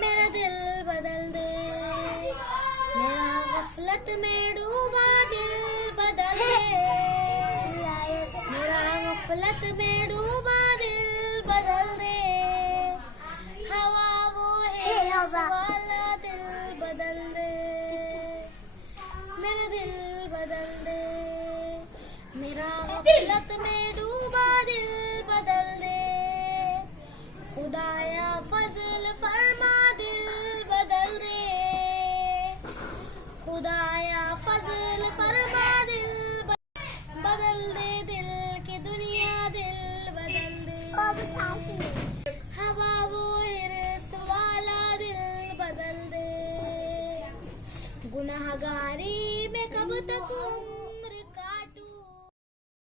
मेरा दिल बदल दे मेरा गफलत में डूबा दिल बदल दे मेरा गफलत में डूबा दिल बदल दे हवा वो है वाला दिल बदल दे मेरा दिल बदल दे मेरा गफलत में डूबा दिल बदल दे खुदाया फजल फरमा दिल बदल दे खुदाया फजल फरमा दिल बदल दे दिल की दुनिया दिल बदल दे हवा वो हिर्स वाला दिल बदल दे गुनाहगारी में कब तक